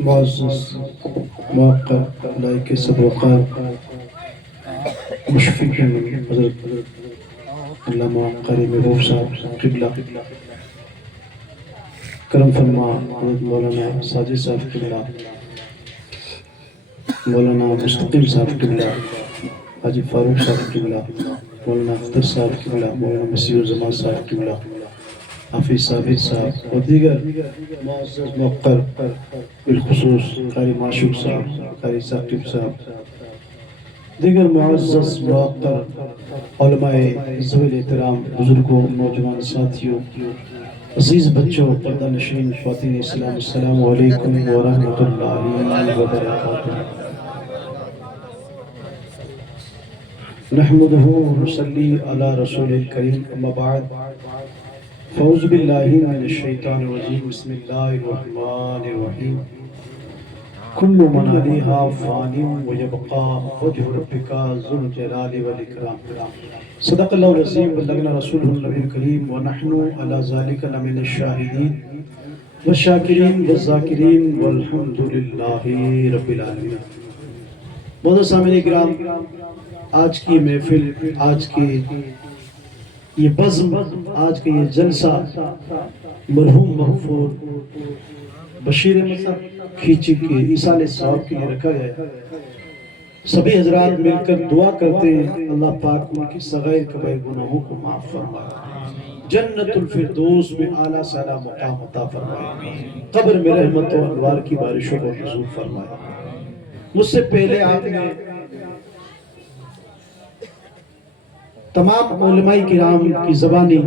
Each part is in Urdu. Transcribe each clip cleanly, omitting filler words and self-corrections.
معزز موقع لائق صدوقات مشفق حضرت علامہ قاری محبوب صاحب قبلہ، کرم فرما حضرت مولانا ساجد صاحب قبلہ، مولانا مستقیم صاحب قبلہ، حاجی فاروق صاحب قبلہ، مولانا اختر صاحب قبلہ، مولانا مسیح الزمان صاحب قبلہ، حافظ ثابت صاحب اور دیگر معزز موقر، بالخصوص قاری معشوق صاحب، قاری ثاقب صاحب، دیگر معزز موقر علماء ذوی الاحترام، بزرگوں، نوجوان ساتھیوں، عزیز بچوں، پردہ نشین خواتین اسلام، السلام علیکم ورحمۃ اللہ وبرکاتہ۔ نحمده ونصلي على رسول الكريم، اما بعد فاعوذ باللہ من الشیطان الرجیم، بسم اللہ الرحمن الرحیم۔ کل من علیہا فان ویبقى وجہ ربک ذو الجلال والاکرام۔ صدق اللہ العظیم، بلغنا رسولہ النبی الکریم، ونحن علی ذلک لمن الشاہدین والشاکرین والذاکرین والحمد للہ رب العالمین۔ معزز سامعین کرام، آج کی محفل، آج کی یہ بزم، آج کا یہ جلسہ مرحوم مغفور بشیر احمد کھیچی کے ایصال ثواب کے لیے رکھا گیا ہے۔ سبھی حضرات مل کر دعا کرتے ہیں اللہ پاک ان کی صغائر کبائر گناہوں کو معاف فرمائے، جنت الفردوس میں اعلیٰ سے اعلیٰ مقام عطا فرمائے، قبر میں رحمت و انوار کی بارشوں کو نزول فرمائے۔ مجھ سے پہلے آپ نے تمام علماء کرام کی زبانی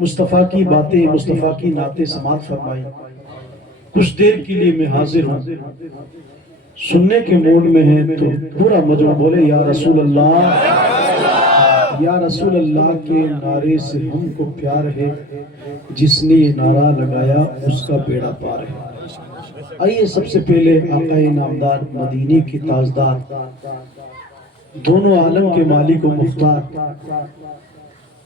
مصطفیٰ کی باتیں، مصطفیٰ کی نعتیں سماعت فرمائی۔ کچھ دیر کے لیے میں حاضر ہوں، سننے کے موڈ میں ہیں تو پورا مجمع بولے یا رسول اللہ، یا رسول اللہ کے نعرے سے ہم کو پیار ہے، جس نے یہ نعرہ لگایا اس کا بیڑا پار ہے۔ آئیے سب سے پہلے آقا نامدار، مدینے کی تاجدار، دونوں عالم کے مالک و مختار،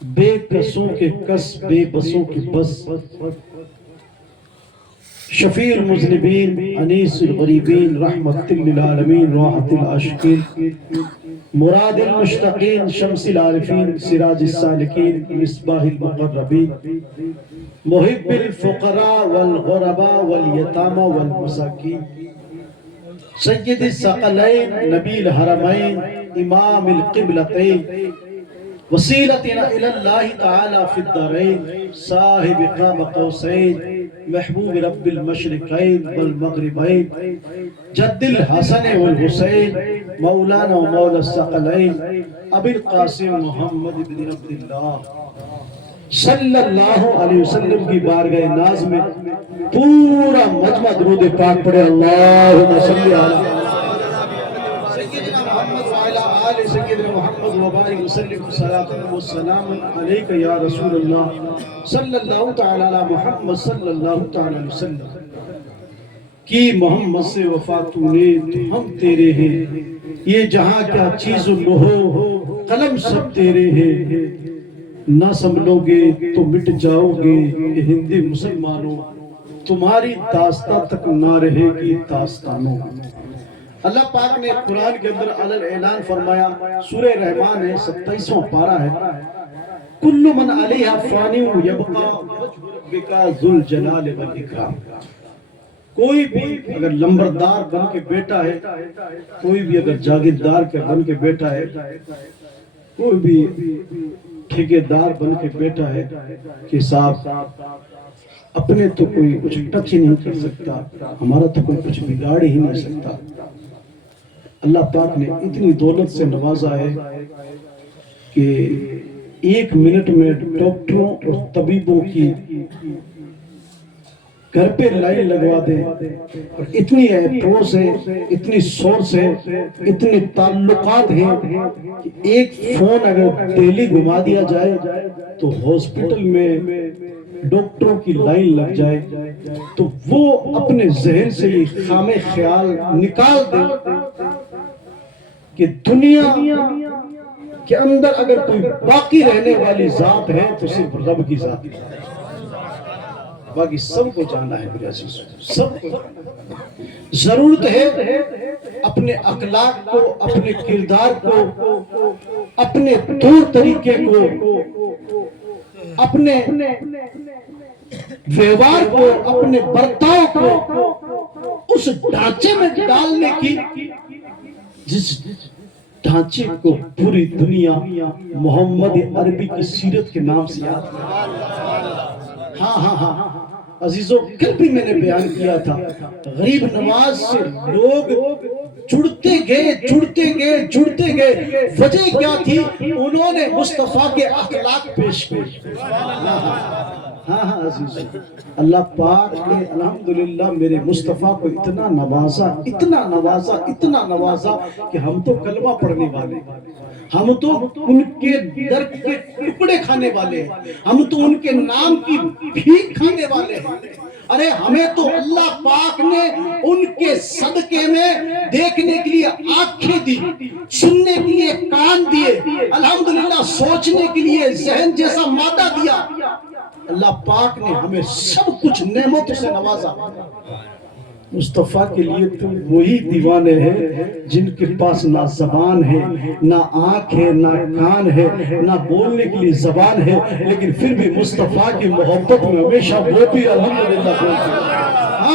بے کسوں کے کس، بے بسوں کی بس، شفیع المذنبین، انیس الغریبین، رحمت للعالمین، راحت العاشقین، مراد المشتاقین، شمس العارفین، سراج السالکین، مصباح المقربین، محب الفقراء والغرباء والیتامى والمساکین، سید الثقلین، نبی الحرمین، امام القبلتین، وسیلتنا الی اللہ تعالی فی الدارین، صاحب قاب قوسین، محبوب رب المشرقین والمغربین، جد الحسن والحسین، مولانا و مولا الثقلین، ابی القاسم محمد بن عبداللہ صلی اللہ علیہ وسلم کی بارگاہ ناز میں پورا مجمع درود پاک پڑھے، اللہم صلی علی سیدنا محمد وعلی آل سیدنا محمد وبارک وسلم، صلاۃ و سلام علیک یا رسول اللہ صلی اللہ تعالی علی محمد صلی اللہ تعالی علیہ وسلم۔ کی محمد سے وفا تو نے تو ہم تیرے ہیں، یہ جہاں کیا چیز و لوح قلم سب تیرے ہیں، نہ سنبھلو گے تو مٹ جاؤ گے یہ ہندی مسلمانوں، تمہاری داستان تک نہ رہے گی داستانوں۔ اللہ پاک نے قرآن کے اندر علل اعلان فرمایا، سورہ رحمان ہے، 27واں پارہ ہے، کل من علیہا فانی یبقى وجہ ربک ذو الجلال والاکرام۔ کوئی بھی اگر لمبردار بن کے بیٹا ہے، کوئی بھی اگر جاگیردار بن کے بیٹا ہے، کوئی بھی ٹھیکیدار بن کے بیٹا ہے کہ صاحب اپنے تو کوئی کچھ ٹچ ہی نہیں کر سکتا، ہمارا تو کوئی کچھ بگاڑ ہی نہیں سکتا۔ اللہ پاک نے اتنی دولت سے نوازا ہے کہ 1 منٹ میں ڈاکٹروں اور طبیبوں کی گھر پہ لائن لگوا دے، اور اتنی اپروچ ہے، اتنی سورس ہے، اتنے تعلقات ہیں کہ ایک فون اگر دہلی گھما دیا جائے تو ہاسپٹل میں ڈاکٹروں کی لائن لگ جائے، تو وہ اپنے ذہن سے یہ خام خیال نکال دے کہ دنیا کے اندر اگر کوئی باقی رہنے والی ذات ہے تو صرف رب کی ذات ہے۔ باقی سب کو جانا ہے میرے عزیز، سب کو ضرورت ہے اپنے اخلاق کو، اپنے کردار کو، اپنے طور طریقے کو، اپنے ویوہار کو، اپنے برتاؤ کو اس ڈھانچے میں ڈالنے کی جس ڈھانچے کو پوری دنیا محمد عربی کی سیرت کے نام سے یاد کرتی۔ ہاں عزیزوں، کل بھی میں نے بیان کیا تھا، غریب نواز سے لوگ جڑتے گئے، وجہ کیا تھی؟ انہوں نے مصطفیٰ کے اخلاق پیش کیے۔ ہاں عزیزوں، اللہ پاک نے الحمدللہ میرے مصطفیٰ کو اتنا نوازا کہ ہم تو کلمہ پڑھنے والے، ہم تو ان کے در کے ٹکڑے کھانے والے ہیں، ہم تو ان کے نام کی بھیک کھانے والے ہیں۔ ارے ہمیں تو اللہ پاک نے ان کے صدقے میں دیکھنے کے لیے آنکھیں دی، سننے کے لیے کان دیے، الحمدللہ سوچنے کے لیے ذہن جیسا مادہ دیا۔ اللہ پاک نے ہمیں سب کچھ نعمتوں سے نوازا۔ مصطفیٰ کے لیے تو وہی دیوانے ہیں جن کے پاس نہ زبان ہے، نہ آنکھ ہے، نہ کان ہے، نہ بولنے کے لیے زبان ہے، لیکن پھر بھی مصطفیٰ کی محبت میں ہمیشہ وہ بھی الحمدللہ بولتے ہیں۔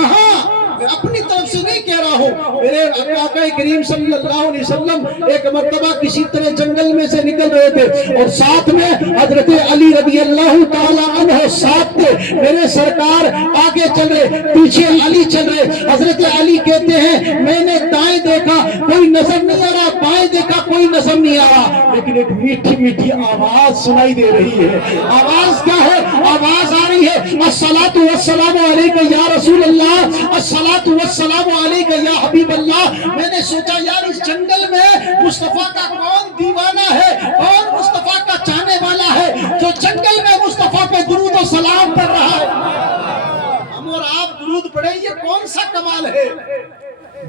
ہاں میں اپنی طرف سے نہیں کہہ رہا ہوں، میرے آقا کریم صلی اللہ علیہ وسلم ایک مرتبہ کسی طرح جنگل میں سے نکل رہے تھے اور ساتھ میں حضرت علی رضی اللہ تعالی عنہ ساتھ تھے۔ میرے سرکار آگے چل رہے، پیچھے علی چل رہے۔ حضرت علی کہتے ہیں میں نے دائیں دیکھا کوئی نظر نہیں آ رہا، بائیں دیکھا کوئی نظر نہیں آ رہا، لیکن ایک میٹھی میٹھی آواز سنائی دے رہی ہے۔ آواز کیا ہے؟ آواز آ رہی ہے الصلاۃ والسلام علیکہ یا رسول اللہ، الصلاۃ والسلام علیکہ یا حبیب اللہ۔ میں نے سوچا یار اس جنگل میں مصطفیٰ کا کون دیوانہ ہے، کون مصطفیٰ کا چاہنے والا ہے جو جنگل میں مصطفیٰ پہ درود و سلام پڑھ رہا ہے۔ ہم اور آپ درود پڑھیں، یہ کون سا کمال ہے؟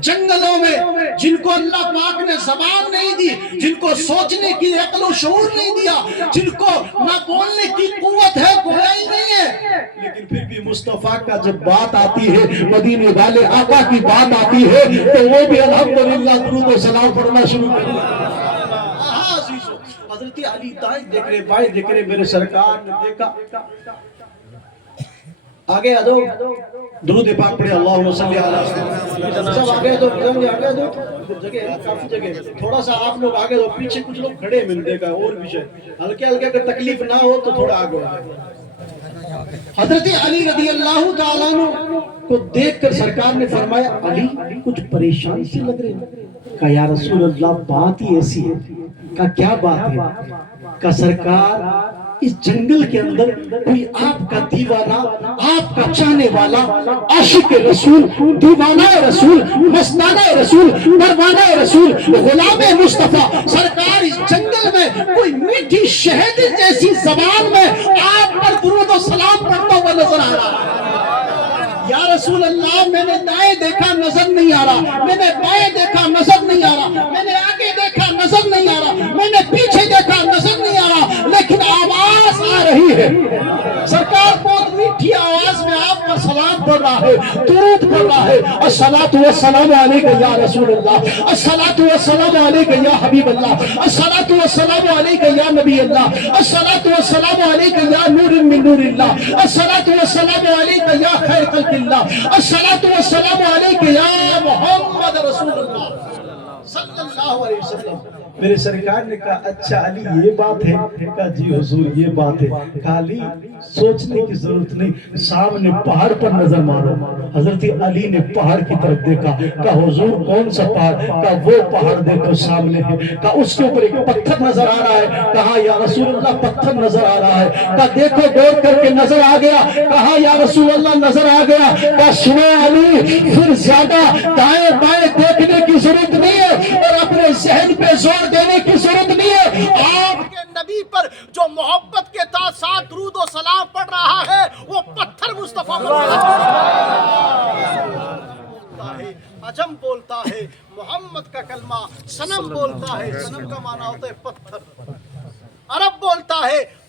جنگلوں میں جن کو اللہ پاک نے زبان نہیں دی، جن کو سوچنے کی عقل و شعور نہیں دیا، جن کو نہ بولنے کی قوت ہے، گویائی نہیں ہے، لیکن پھر بھی مصطفیٰ کا جب بات آتی ہے، مدینے والے آقا کی بات آتی ہے، تو وہ بھی الحمدللہ درود و سلام پڑھنا شروع کر دیا۔ حضرت علی دائیں دیکھ رہے، بائیں دیکھ رہے، میرے سرکار نے دیکھا، آگے آ جاؤ، درود پاک پڑھے، اللہم صلی علی سیدنا۔ سب آگے آ جاؤ، جگہ کافی جگہ، تھوڑا سا آپ لوگ آگے دو، پیچھے کچھ لوگ کھڑے میں نے دیکھا، اور پیچھے ہلکے اگر تکلیف نہ ہو تو تھوڑا آگے آ جائے۔ حضرت علی رضی اللہ تعالیٰ عنہ کو دیکھ کر سرکار نے فرمایا علی کچھ پریشان سے لگ رہے ہیں۔ کہا یا رسول اللہ بات ہی ایسی ہے۔ کہا کیا بات ہے؟ کہا سرکار اس جنگل کے اندر کوئی آپ کا دیوانہ، آپ کا چاہنے والا، عاشق رسول، دیوانہ رسول، مستانہ رسول، پروانہ رسول، غلام مصطفیٰ سرکار اس جنگل میں کوئی میٹھی شہد جیسی زبان میں آپ پر درود و سلام پڑھتا ہوا نظر آ رہا ہے۔ یا رسول اللہ میں نے دائیں دیکھا نظر نہیں آ رہا، میں نے بائیں دیکھا نظر نہیں آ رہا، میں نے آگے دیکھا نظر نہیں آ رہا، میں نے پیچھے دیکھا نظر نہیں آ رہا، لیکن آواز آ رہی ہے۔ سرکار بہت میٹھی آواز میں آپ پر سلام پڑھ رہا ہے، درود پڑھ رہا ہے، الصلاۃ والسلام علیکہ یا رسول اللہ، الصلاۃ والسلام علیکہ یا حبیب اللہ، الصلاۃ والسلام علیکہ یا نبی اللہ، الصلاۃ والسلام علیکہ یا نور من نور اللہ، الصلاۃ والسلام علیکہ یا خیر خلق اللہ، الصلاۃ والسلام علیکہ یا محمد رسول اللہ صلی اللہ علیہ وسلم۔ میرے سرکار نے کہا اچھا علی یہ بات ہے؟ کہا جی حضور یہ بات ہے۔ کہا علی سوچنے کی ضرورت نہیں، سامنے پہاڑ پر نظر مارو۔ حضرت علی نے پہاڑ کی طرف دیکھا، کہا حضور کون سا پہاڑ؟ کہا وہ پہاڑ دیکھو سامنے ہے۔ کہا اس کے اوپر ایک پتھر نظر آ رہا ہے۔ کہا یا رسول اللہ پتھر نظر آ رہا ہے۔ کہا دیکھو غور کر کے نظر آ گیا؟ کہا یا رسول اللہ نظر آ گیا۔ کہا سنو علی پھر زیادہ دائیں بائیں دیکھنے کی ضرورت نہیں ہے اور اپنے ذہن پہ زور دینے کی ضرورت نہیں ہے۔ آپ کے نبی پر جو محبت کے ساتھ درود و سلام پڑھ رہا ہے وہ پتھر مصطفیٰ عجم بولتا ہے محمد کا کلمہ، صنم بولتا ہے، صنم کا معنی ہوتا ہے پتھر، عرب بولتا ہے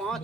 5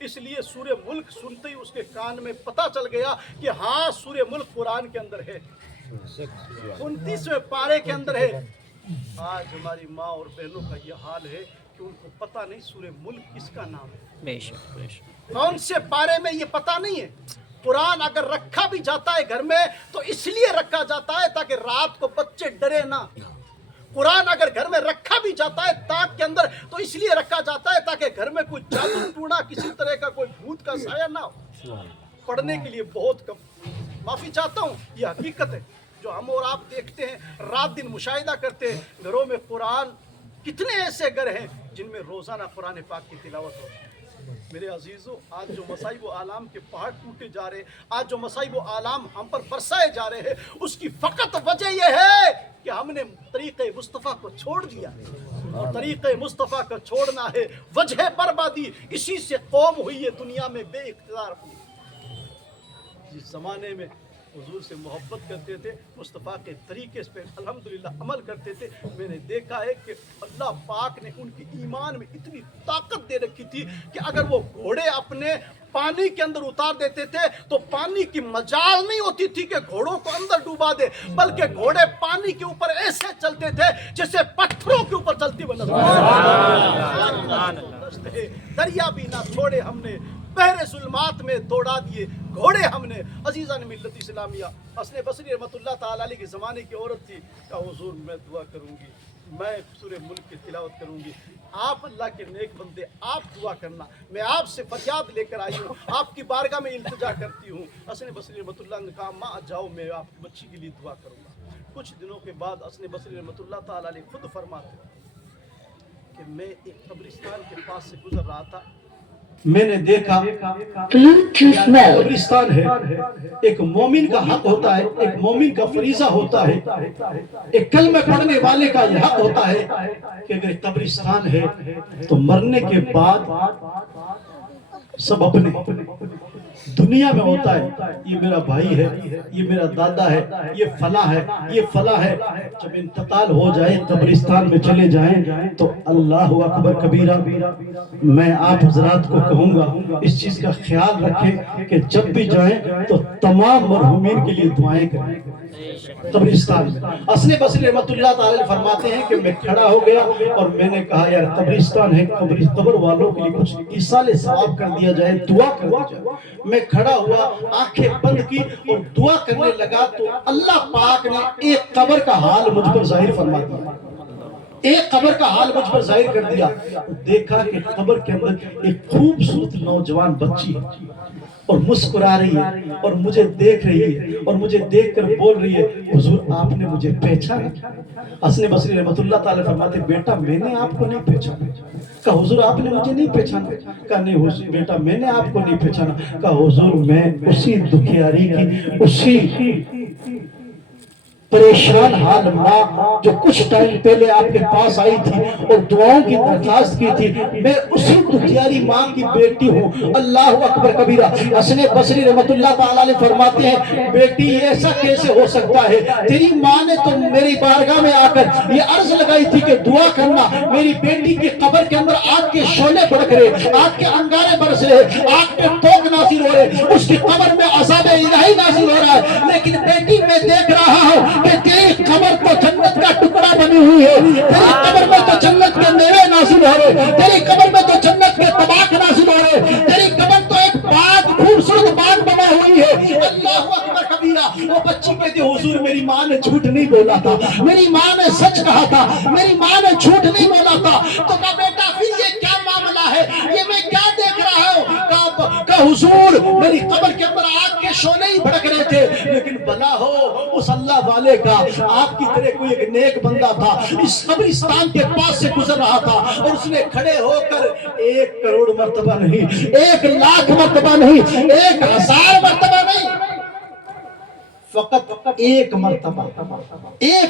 اس لیے سورہ ملک سنتے ہی اس کے کان میں پتہ چل گیا کہ ہاں سورہ ملک قرآن کے اندر ہے، 29ویں پارے کے اندر ہے۔ آج ہماری ماں اور بہنوں کا یہ حال ہے کہ ان کو پتہ نہیں سورہ ملک کس کا نام ہے، بے شک بے شک کون سے پارے میں، یہ پتہ نہیں ہے۔ قرآن اگر رکھا بھی جاتا ہے گھر میں تو اس لیے رکھا جاتا ہے تاکہ رات کو بچے ڈرے نہ۔ قرآن اگر گھر میں رکھا بھی جاتا ہے تاک کے اندر تو اس لیے رکھا جاتا ہے تاکہ گھر میں کوئی جادو ٹونا، کسی طرح کا کوئی بھوت کا سایہ نہ ہو۔ پڑھنے کے لیے بہت کم، معافی چاہتا ہوں، یہ حقیقت ہے جو ہم اور آپ دیکھتے ہیں، رات دن مشاہدہ کرتے ہیں۔ گھروں میں قرآن، کتنے ایسے گھر ہیں جن میں روزانہ قرآن پاک کی تلاوت ہو۔ میرے عزیزو، آج جو مصائب و آلام کے پہاڑ ٹوٹے جا رہے ہیں، آج جو مصائب و آلام ہم پر برسائے جا رہے ہیں، اس کی فقط وجہ یہ ہے کہ ہم نے طریقہ مصطفیٰ کو چھوڑ دیا، اور طریقہ مصطفیٰ کو چھوڑنا ہے وجہ بربادی۔ اسی سے قوم ہوئی ہے دنیا میں بے اقتدار ہوئی۔ جس زمانے میں حضور سے محبت کرتے تھے، مصطفیٰ کے طریقے پہ الحمدللہ عمل کرتے تھے، میں نے دیکھا ہے کہ اللہ پاک نے ان کے ایمان میں اتنی طاقت دے رکھی تھی کہ اگر وہ گھوڑے اپنے پانی کے اندر اتار دیتے تھے تو پانی کی مجال نہیں ہوتی تھی کہ گھوڑوں کو اندر ڈوبا دے، بلکہ گھوڑے پانی کے اوپر ایسے چلتے تھے جیسے پتھروں کے اوپر چلتی ہوئے نظر آتے۔ دریا بھی نہ چھوڑے ہم نے، بحر ظلمات میں دوڑا دیے گھوڑے ہم نے۔ عزیزان ملت اسلامیہ، حسن بصری رحمۃ اللہ تعالیٰ علیہ کے زمانے کی عورت تھی، کہا حضور میں دعا کروں گی، میں سورہ ملک کی تلاوت کروں گی، آپ اللہ کے نیک بندے آپ دعا کرنا، میں آپ سے فریاد لے کر آئی ہوں، آپ کی بارگاہ میں التجا کرتی ہوں۔ حسن بصری رحمۃ اللہ نے کہا ماں جاؤ، میں آپ کی بچی کے لیے دعا کروں گا۔ کچھ دنوں کے بعد حسن بصری رحمۃ اللہ تعالیٰ علیہ خود فرماتے کہ میں ایک قبرستان کے پاس سے گزر رہا تھا، میں نے دیکھا Bluetooth mode. قبرستان ہے، ایک مومن کا حق ہوتا ہے، ایک مومن کا فریضہ ہوتا ہے، ایک کلمہ پڑھنے والے کا یہ حق ہوتا ہے کہ اگر قبرستان ہے تو مرنے کے بعد سب اپنے دنیا میں ہوتا ہے، یہ میرا بھائی ہے، یہ میرا دادا ہے، یہ فلاں ہے، یہ فلاں ہے۔ جب انتقال ہو جائے قبرستان میں چلے جائیں تو اللہ اکبر کبیرہ، میں آپ حضرات کو کہوں گا اس چیز کا خیال رکھیں کہ جب بھی جائیں تو تمام مرحومین کے لیے دعائیں کریں قبرستان میں۔ حسن بصری رحمۃ اللہ تعالی فرماتے ہیں کہ میں کھڑا ہو گیا اور میں نے کہا یار قبرستان ہے، قبر والوں کے لیے کچھ ایصال ثواب کر دیا جائے، دعا کر دی جائے۔ میں کھڑا ہوا، آنکھیں بند کی اور دعا کرنے لگا تو اللہ پاک نے ایک قبر کا حال مجھ پر ظاہر فرما دیا، ایک قبر کا حال مجھ پر ظاہر کر دیا۔ دیکھا کہ قبر کے اندر ایک خوبصورت نوجوان بچی ہے اور مسکرا رہی ہے اور مجھے دیکھ رہی ہے اور مجھے دیکھ کر بول رہی ہے حضور آپ نے مجھے پہچانا؟ حسن بصری رحمۃ اللہ تعالی فرماتے بیٹا میں نے آپ کو نہیں پہچانا۔ کہا حضور آپ نے مجھے نہیں پہچانا؟ کہا نہیں حضور بیٹا میں نے آپ کو نہیں پہچانا۔ کہا حضور میں اسی دکھیاری کی، اسی پریشان حال ماں جو کچھ ٹائم پہلے آپ کے پاس آئی تھی اور دعاؤں کی درخواست کی تھی، میں اسی دکھیاری ماں کی بیٹی ہوں۔ اللہ اکبر کبیرہ۔ حسن بصری رحمۃ اللہ تعالیٰ علیہ فرماتے ہیں بیٹی ایسا کیسے ہو سکتا ہے، تیری ماں نے تو میری بارگاہ میں آ کر یہ عرض لگائی تھی کہ دعا کرنا، میری بیٹی کی قبر کے اندر آگ کے شعلے بھڑک رہے، آگ کے انگارے برس رہے، آگ پہ توق نازل ہو رہے، اس کی قبر میں عذاب الہی نازل ہو رہا ہے، لیکن بیٹی میں دیکھ رہا ہوں کہ تیری قبر تو جنت کا ٹکڑا بنی ہوئی ہے، تیری قبر میں تو جنت کے میوے نازل ہو رہے، تیری قبر میں تو جنت کے طباق نازل ہو رہے، تیری قبر تو ایک باغ خوبصورت باغ بنا ہوئی ہے۔ اللہ اکبر کبیرہ۔ وہ بچی کہتی حضور میری ماں نے جھوٹ نہیں بولا تھا، میری ماں نے سچ کہا تھا، میری ماں نے جھوٹ نہیں بولا تھا۔ تو کہا بیٹا پھر یہ کیا معاملہ ہے، یہ میں کیا دیکھ رہا ہوں؟ کہا حضور میری قبر کے اندر آگ کے شعلے ہی بھڑک رہے تھے، لیکن بلا ہو اس اللہ والے کا، آپ کی طرح کوئی ایک نیک بندہ تھا، اس قبرستان کے پاس سے گزر رہا تھا اور اس نے کھڑے ہو کر 1 کروڑ مرتبہ نہیں، 1 لاکھ مرتبہ نہیں، 1000 مرتبہ نہیں، فقط ایک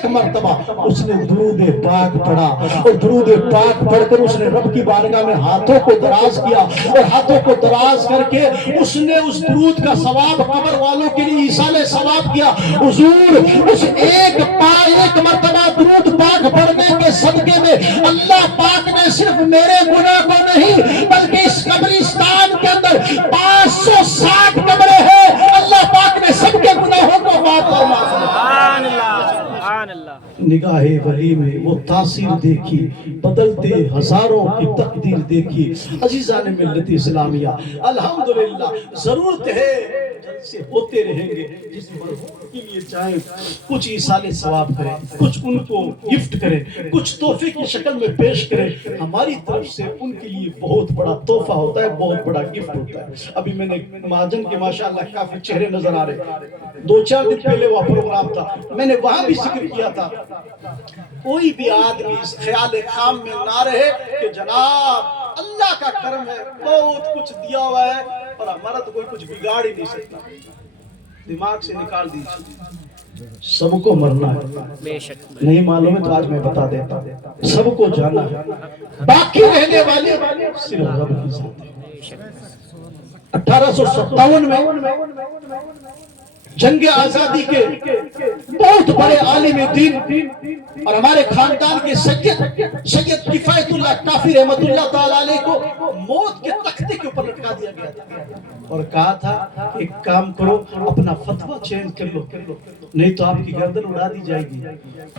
مرتبہ اس نے درود پاک پڑھا اور درود پاک پڑھ کر اس نے رب کی بارگاہ میں ہاتھوں کو دراز کیا اور ہاتھوں کو دراز کر کے اس نے اس درود کا ثواب قبر والوں کے لیے ایصال ثواب کیا۔ حضور اس ایک مرتبہ درود پاک پڑھنے کے صدقے میں اللہ پاک نے صرف میرے گناہ کو نہیں بلکہ اس قبرستان کے نگاہ ولی میں وہ تاثیر دیکھی، بدلتے ہزاروں کی تقدیر دیکھی۔ عزیزان ملت اسلامیہ، الحمدللہ ضرورت ہے جلسے ہوتے رہیں گے، جس مرحوم کے لیے چاہیں کچھ ایصال ثواب کریں، کچھ ان کو گفٹ کریں، کچھ تحفے کی شکل میں پیش کریں۔ ہماری طرف سے ان کے لیے بہت بڑا تحفہ ہوتا ہے، بہت بڑا گفٹ ہوتا ہے۔ ابھی میں نے مہاجن کے ماشاءاللہ کافی چہرے نظر آ رہے، 2-4 دن پہلے وہ پروگرام تھا، میں نے وہاں بھی ذکر کیا تھا، کوئی بھی آدمی اس خیال خام میں نہ رہے کہ جناب اللہ کا کرم ہے، بہت کچھ دیا ہوا ہے اور ہمارا تو کوئی کچھ بگاڑ ہی نہیں سکتا۔ دماغ سے نکال دیجیے، سب کو مرنا ہے، نہیں معلوم ہے تو آج میں بتا دیتا ہوں، سب کو جانا ہے، باقی رہنے والے صرف رب کی ذات ہے۔ 1857 میں جنگ آزادی کے بہت بڑے عالم دین اور ہمارے خاندان کے سید کفایت اللہ کافی رحمت اللہ تعالیٰ علیہ کو موت کے تختے کے اوپر لٹکا دیا گیا تھا اور کہا تھا کہ ایک کام کرو، اپنا فتویٰ چینج کر لو، نہیں تو آپ کی گردن اڑا دی جائے گی۔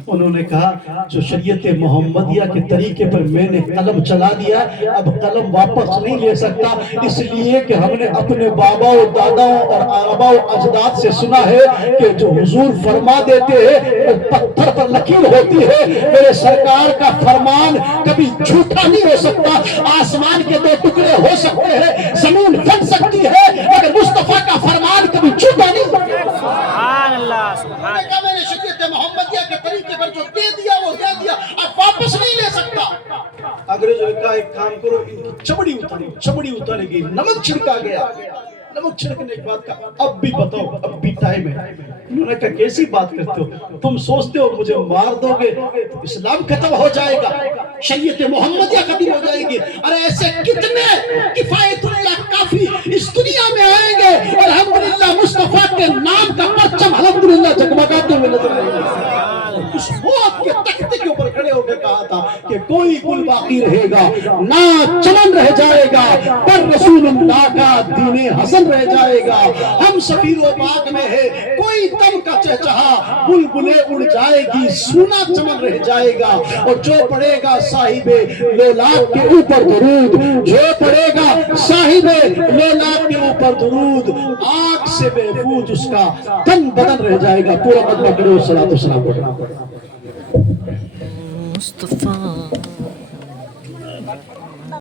انہوں نے کہا جو شریعت محمدیہ کے طریقے پر میں نے قلم چلا دیا، اب قلم واپس نہیں لے سکتا، اس لیے کہ ہم نے اپنے بابا و داداؤں اور آبا و اجداد سے سنا ہے کہ جو حضور فرما دیتے ہیں وہ پتھر پر لکیر ہوتی ہے۔ میرے سرکار کا فرمان کبھی جھوٹا نہیں ہو سکتا، آسمان کے 2 ٹکڑے ہو سکتے ہیں، زمین پھٹ سکتی ہے، مگر مصطفیٰ کا فرمان کبھی جھوٹا نہیں ہوگا۔ سبحان اللہ سبحان اللہ۔ میں نے شریعت محمدیہ کے طریقے پر جو دے دیا وہ دے دیا، اب واپس نہیں لے سکتا۔ انگریزوں نے کہا ایک کام کرو، ان کی چمڑی اتاری گئی، نمک چھڑکا گیا، نمک چھڑکنے کے بعد کہا اب بھی بتاؤ، اب بھی ٹائم ہے۔ انہوں نے کہا کیسی بات کرتے ہو، تم سوچتے ہو مجھے مار دو گے تو اسلام ختم ہو جائے گا، شریعت محمدیہ ختم ہو جائے گی؟ ارے ایسے کتنے کفایت اللہ کافی اس دنیا میں آئیں گے، الحمدللہ مصطفیٰ کے نام کا پرچم الحمدللہ جگمگاتے ہوئے نظر آئیں گے۔ اس موت کے تختے کے اوپر کھڑے ہو کے کہا تھا کہ کوئی گل باقی رہے گا، نہ چمن رہ جائے گا، پر رسول اللہ کا دین حسن رہ جائے گا۔ ہم سفیر و باغ میں ہے، کوئی دم کا چہچہا، بلبلیں اڑ جائے گی، سونا چمن رہ جائے گا۔ اور جو پڑھے گا صاحب لولاک کے اوپر درود، جو پڑھے گا صاحب لولاک کے اوپر درود، آگ سے محفوظ اس کا تن بدن رہ جائے گا۔ پورا مطلب کرو صلاۃ و سلام پڑھنا۔ مصطفیٰ